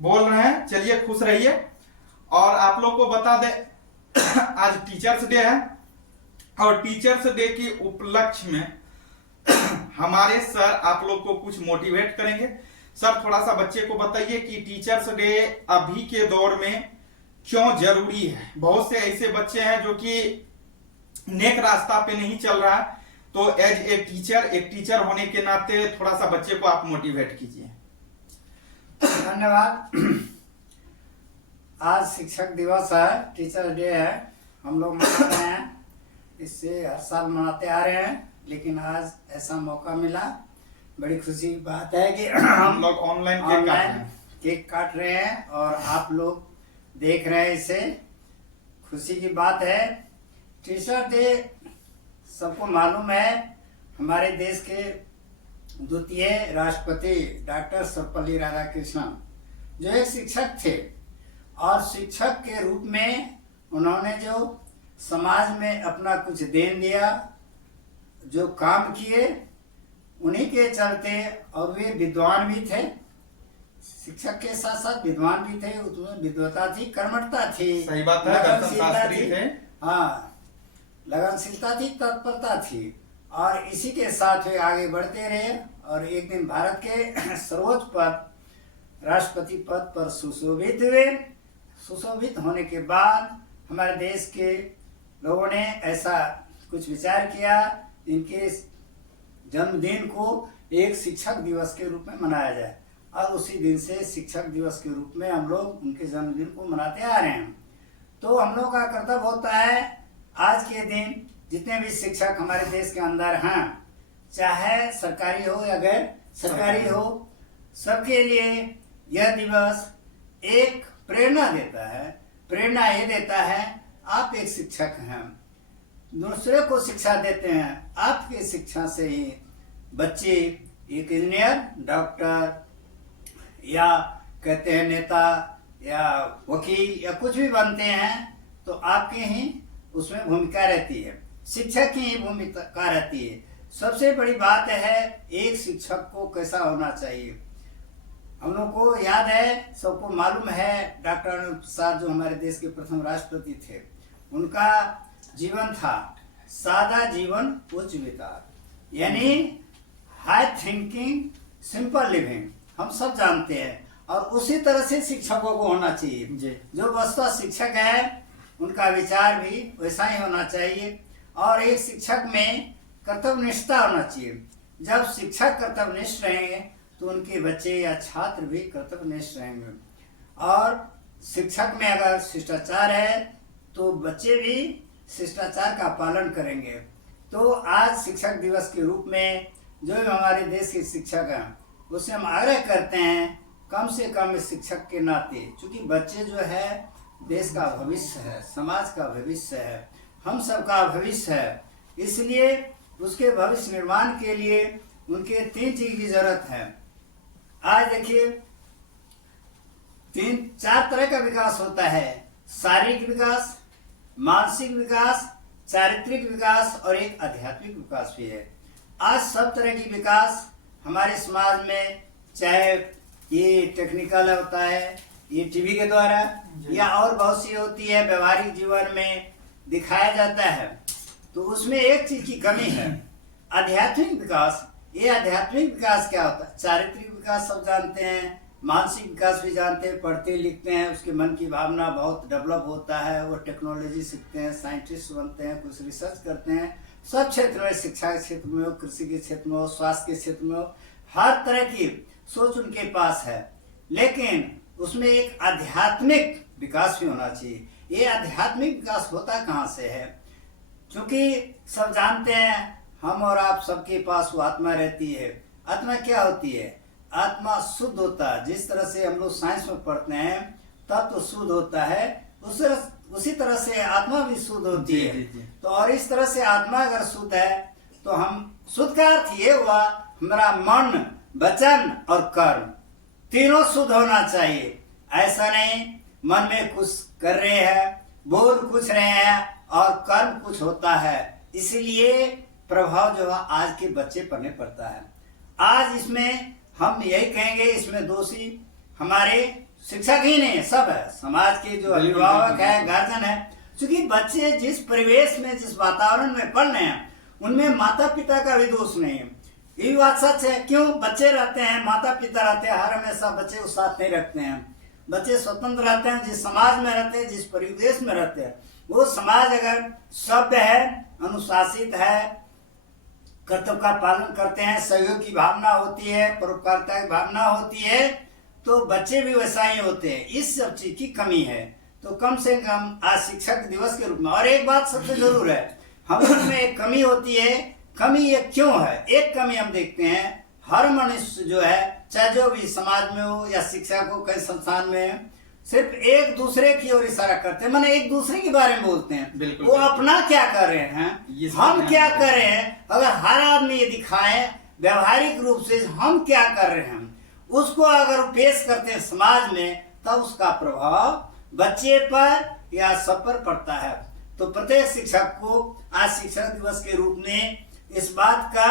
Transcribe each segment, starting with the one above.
बोल रहे हैं। चलिए खुश रहिए। और आप लोग को बता दें आज टीचर्स डे है और टीचर्स डे के उपलक्ष्य में हमारे सर आप लोग को कुछ मोटिवेट करेंगे। सर थोड़ा सा बच्चे को बताइए कि टीचर्स डे अभी के दौर में क्यों जरूरी है। बहुत से ऐसे बच्चे हैं जो कि नेक रास्ता पे नहीं चल रहा है, तो एज एक टीचर होने के नाते थोड़ा सा बच्चे को आप मोटिवेट कीजिए। धन्यवाद। आज शिक्षक दिवस है, टीचर डे है, हम लोग मना रहे हैं। इससे हर साल मनाते आ रहे हैं, लेकिन आज ऐसा मौका मिला, बड़ी खुशी की बात है कि हम लोग ऑनलाइन केक काट रहे हैं और आप लोग देख रहे हैं। इसे खुशी की बात है। टीचर डे सबको मालूम है, हमारे देश के द्वितीय राष्ट्रपति डॉक्टर सर्वपल्ली राधाकृष्णन जो एक शिक्षक थे और शिक्षक के रूप में उन्होंने जो समाज में अपना कुछ देन दिया, जो काम किए, उन्हीं के चलते, और वे विद्वान भी थे, शिक्षक के साथ साथ विद्वान भी थे, उसमें विद्वता थी, कर्मठता थी, सही बात है, लगनशीलता थी, हाँ लगनशीलता थी, तत्परता थी, और इसी के साथ वे आगे बढ़ते रहे और एक दिन भारत के सर्वोच्च पद राष्ट्रपति पद पर सुशोभित हुए। सुशोभित होने के बाद हमारे देश के लोगों ने ऐसा कुछ विचार किया, इनके जन्मदिन को एक शिक्षक दिवस के रूप में मनाया जाए, और उसी दिन से शिक्षक दिवस के रूप में हम लोग उनके जन्मदिन को मनाते आ रहे हैं। तो हम लोग का कर्तव्य होता है आज के दिन जितने भी शिक्षक हमारे देश के अंदर हैं, चाहे सरकारी हो या गैर सरकारी हो, सबके लिए यह दिवस एक प्रेरणा देता है। प्रेरणा ये देता है, आप एक शिक्षक हैं, दूसरे को शिक्षा देते हैं, आपकी शिक्षा से ही बच्चे एक इंजीनियर, डॉक्टर या कहते हैं नेता या वकील या कुछ भी बनते हैं, तो आपकी ही उसमें भूमिका रहती है, शिक्षक की ही भूमिका रहती है। सबसे बड़ी बात है एक शिक्षक को कैसा होना चाहिए। हम लोग को याद है, सबको मालूम है, डॉक्टर अनिरुद्ध प्रसाद जो हमारे देश के प्रथम राष्ट्रपति थे, उनका जीवन था सादा जीवन उच्च विचार, यानी हाई थिंकिंग सिंपल लिविंग, हम सब जानते हैं। और उसी तरह से शिक्षकों को होना चाहिए। जो वस्तु शिक्षक है उनका विचार भी वैसा ही होना चाहिए, और एक शिक्षक में कर्तव्यनिष्ठता होना चाहिए। जब शिक्षक कर्तव्यनिष्ठ रहेंगे तो उनके बच्चे या छात्र भी कर्तव्यनिष्ठ रहेंगे, और शिक्षक में अगर शिष्टाचार है तो बच्चे भी शिष्टाचार का पालन करेंगे। तो आज शिक्षक दिवस के रूप में जो हमारे देश के शिक्षक हैं उससे हम आग्रह करते हैं, कम से कम शिक्षक के नाते, क्योंकि बच्चे जो है देश का भविष्य है, समाज का भविष्य है, हम सबका भविष्य है, इसलिए उसके भविष्य निर्माण के लिए उनके 3 चीज की जरूरत है। आज देखिए 3-4 तरह का विकास होता है, शारीरिक विकास, मानसिक विकास, चारित्रिक विकास और एक आध्यात्मिक विकास भी है। आज सब तरह की विकास हमारे समाज में, चाहे ये टेक्निकल होता है, ये टीवी के द्वारा, या और बहुत सी होती है व्यवहारिक जीवन में दिखाया जाता है, तो उसमें एक चीज की कमी है, आध्यात्मिक विकास। ये आध्यात्मिक विकास क्या होता है? चारित्रिक विकास सब जानते हैं, मानसिक विकास भी जानते हैं, पढ़ते लिखते हैं, उसके मन की भावना बहुत डेवलप होता है, वो टेक्नोलॉजी सीखते हैं, साइंटिस्ट बनते हैं, कुछ रिसर्च करते हैं, सब क्षेत्र में, शिक्षा के क्षेत्र में हो, कृषि के क्षेत्र में हो, स्वास्थ्य के क्षेत्र में हो, हर तरह की सोच उनके पास है। लेकिन उसमें एक आध्यात्मिक विकास भी होना चाहिए। ये आध्यात्मिक विकास होता कहाँ से है? क्योंकि सब जानते हैं, हम और आप सबके पास वो आत्मा रहती है। आत्मा क्या होती है? आत्मा शुद्ध होता है। जिस तरह से हम लोग साइंस में पढ़ते हैं तत्व तो शुद्ध होता है, उसी तरह से आत्मा भी शुद्ध होती है। तो और इस तरह से आत्मा अगर शुद्ध है तो हम शुद्ध का अर्थ ये हुआ, हमारा मन, वचन और कर्म तीनों शुद्ध होना चाहिए। ऐसा नहीं मन में कुछ कर रहे हैं, बोल कुछ रहे हैं और कर्म कुछ होता है, इसलिए प्रभाव जो है आज के बच्चे पर पड़ता है। आज इसमें हम यही कहेंगे, इसमें दोषी हमारे शिक्षक ही नहीं है, सब है, समाज के जो अभिभावक है, गार्जियन है। क्योंकि बच्चे जिस परिवेश में, जिस वातावरण में पढ़ रहे हैं, उनमें माता पिता का भी दोष नहीं है। ये बात सच है। क्यों? बच्चे रहते हैं, माता पिता रहते हैं, हर हमेशा बच्चे उस साथ नहीं रखते हैं। बच्चे स्वतंत्र रहते हैं, जिस समाज में रहते हैं, जिस परिवेश में रहते हैं, वो समाज अगर सभ्य है, अनुशासित है, कर्तव्य का पालन करते हैं, सहयोग की भावना होती है, परोपकारिता की भावना होती है, तो बच्चे भी वैसा ही होते हैं। इस सब चीज की कमी है। तो कम से कम आज शिक्षक दिवस के रूप में, और एक बात सबसे जरूर है, हम लोग में एक कमी होती है। कमी ये क्यों है? एक कमी हम देखते हैं, हर मनुष्य जो है, चाहे जो भी समाज में हो या शिक्षा को कई संस्थान में, सिर्फ एक दूसरे की ओर इशारा करते हैं, माने एक दूसरे के बारे में बोलते हैं। बिल्कुल, वो बिल्कुल। अपना क्या कर रहे हैं, हम क्या कर रहे हैं। अगर हर आदमी ये दिखाए व्यवहारिक रूप से हम क्या कर रहे हैं, उसको अगर पेश करते हैं समाज में, तब उसका प्रभाव बच्चे पर या सब पर पड़ता है। तो प्रत्येक शिक्षक को आज शिक्षक दिवस के रूप में इस बात का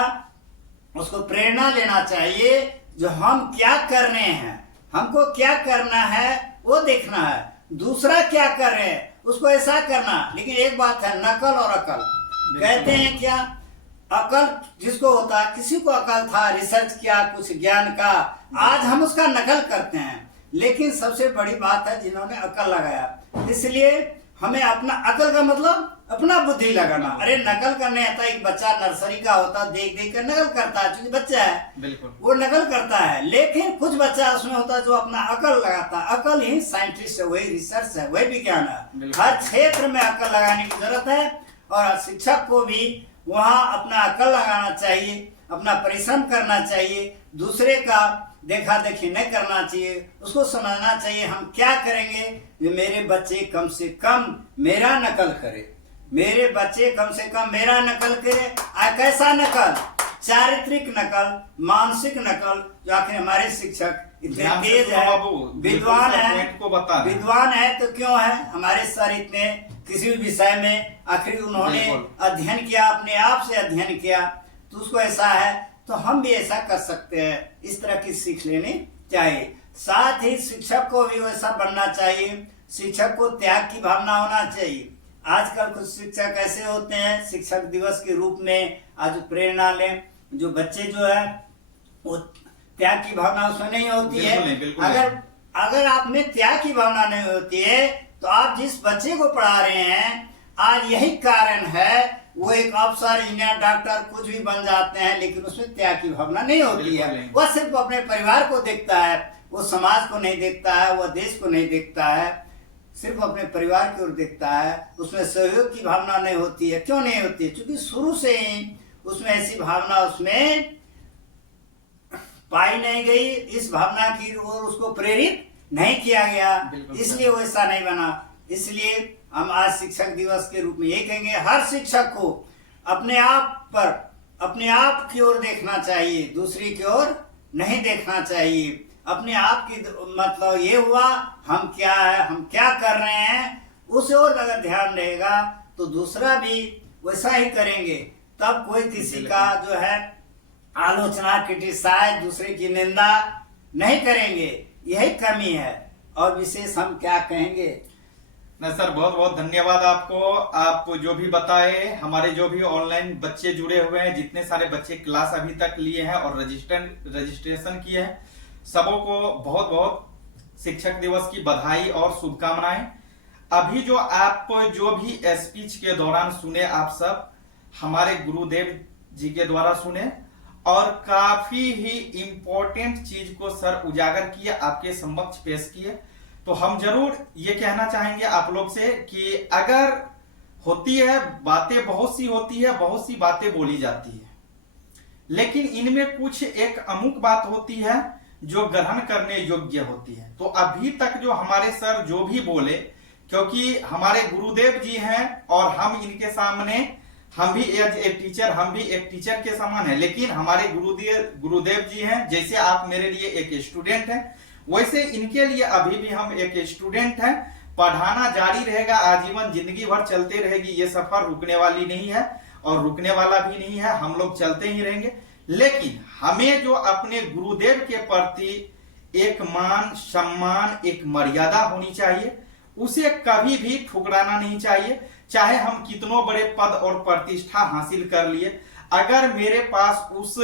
उसको प्रेरणा लेना चाहिए, जो हम क्या कर रहे हैं, हमको क्या करना है वो देखना है। दूसरा क्या कर रहे हैं उसको ऐसा करना। लेकिन एक बात है, नकल और अकल। कहते हैं क्या, अकल जिसको होता है, किसी को अकल था, रिसर्च किया कुछ ज्ञान का, आज हम उसका नकल करते हैं। लेकिन सबसे बड़ी बात है जिन्होंने अकल लगाया। इसलिए हमें अपना, अकल का मतलब अपना बुद्धि लगाना। अरे नकल करने आता, एक बच्चा नर्सरी का होता, देख देख कर नकल करता है, क्योंकि बच्चा है, बिल्कुल, वो वो नकल करता है। लेकिन कुछ बच्चा उसमें होता है जो अपना अकल लगाता है। अकल ही साइंटिस्ट है, वही रिसर्च है, वही विज्ञान है। हर क्षेत्र में अकल लगाने की जरूरत है, और शिक्षक को भी वहाँ अपना अकल लगाना चाहिए, अपना परिश्रम करना चाहिए, दूसरे का देखा देखी नहीं करना चाहिए। उसको समझना चाहिए हम क्या करेंगे, जो मेरे बच्चे कम से कम मेरा नकल करे, मेरे बच्चे कम से कम मेरा नकल करे। कैसा नकल? चारित्रिक नकल, मानसिक नकल। जो आखिर हमारे शिक्षक इतने तेज है, विद्वान है, विद्वान है तो क्यों है? हमारे सर इतने किसी भी विषय में आखिर उन्होंने अध्ययन किया, अपने आप से अध्ययन किया, तो उसको ऐसा है, तो हम भी ऐसा कर सकते हैं। इस तरह की सीख लेनी चाहिए। साथ ही शिक्षक को भी वैसा बनना चाहिए। शिक्षक को त्याग की भावना होना चाहिए। आजकल कुछ शिक्षक ऐसे होते हैं, शिक्षक दिवस के रूप में आज प्रेरणा लें, जो बच्चे जो है वो त्याग की भावना उसमें नहीं होती है। अगर आप में त्याग की भावना नहीं होती है, तो आप जिस बच्चे को पढ़ा रहे हैं, आज यही कारण है वो एक अफसर, इंजीनियर, डॉक्टर कुछ भी बन जाते हैं, लेकिन उसमें त्याग की भावना नहीं होती है। वह सिर्फ अपने परिवार को देखता है, वो समाज को नहीं देखता है, वह देश को नहीं देखता है, सिर्फ अपने परिवार की ओर देखता है। उसमें सहयोग की भावना नहीं होती है। क्यों नहीं होती है? क्योंकि शुरू से ही उसमें ऐसी भावना उसमें पाई नहीं गई, इस भावना की ओर उसको प्रेरित नहीं किया गया, इसलिए वो ऐसा नहीं बना। इसलिए हम आज शिक्षक दिवस के रूप में ये कहेंगे, हर शिक्षक को अपने आप पर, अपने आप की ओर देखना चाहिए, दूसरी की ओर नहीं देखना चाहिए। अपने आप की मतलब ये हुआ हम क्या है, हम क्या कर रहे हैं, उस ओर अगर ध्यान रहेगा तो दूसरा भी वैसा ही करेंगे। तब कोई किसी का जो है आलोचना, क्रिटिसाइज, दूसरे की निंदा नहीं करेंगे। यही कमी है, और विशेष हम क्या कहेंगे। नहीं सर, बहुत बहुत धन्यवाद आपको। आप जो भी बताए, हमारे जो भी ऑनलाइन बच्चे जुड़े हुए हैं, जितने सारे बच्चे क्लास अभी तक लिए हैं और रजिस्ट्रेशन किए हैं, सबों को बहुत बहुत शिक्षक दिवस की बधाई और शुभकामनाएं। अभी जो आप जो भी स्पीच के दौरान सुने, आप सब हमारे गुरुदेव जी के द्वारा सुने, और काफी ही इंपॉर्टेंट चीज को सर उजागर किए, आपके समक्ष पेश किए। तो हम जरूर ये कहना चाहेंगे आप लोग से कि अगर होती है बातें, बहुत सी होती है, बहुत सी बातें बोली जाती है, लेकिन इनमें कुछ एक अमुक बात होती है जो ग्रहण करने योग्य होती है। तो अभी तक जो हमारे सर जो भी बोले, क्योंकि हमारे गुरुदेव जी हैं और हम इनके सामने, हम भी एज ए टीचर, हम भी एक टीचर के समान है, लेकिन हमारे गुरुदेव जी हैं। जैसे आप मेरे लिए एक स्टूडेंट हैं, वैसे इनके लिए अभी भी हम एक स्टूडेंट हैं। पढ़ाना जारी रहेगा, आजीवन जिंदगी भर चलते रहेगी। ये सफर रुकने वाली नहीं है और रुकने वाला भी नहीं है, हम लोग चलते ही रहेंगे। लेकिन हमें जो अपने गुरुदेव के प्रति एक मान सम्मान, एक मर्यादा होनी चाहिए। उसे कभी भी ठुकराना नहीं चाहिए। चाहे हम कितनों बड़े पद और प्रतिष्ठा हासिल कर लिए, अगर मेरे पास उस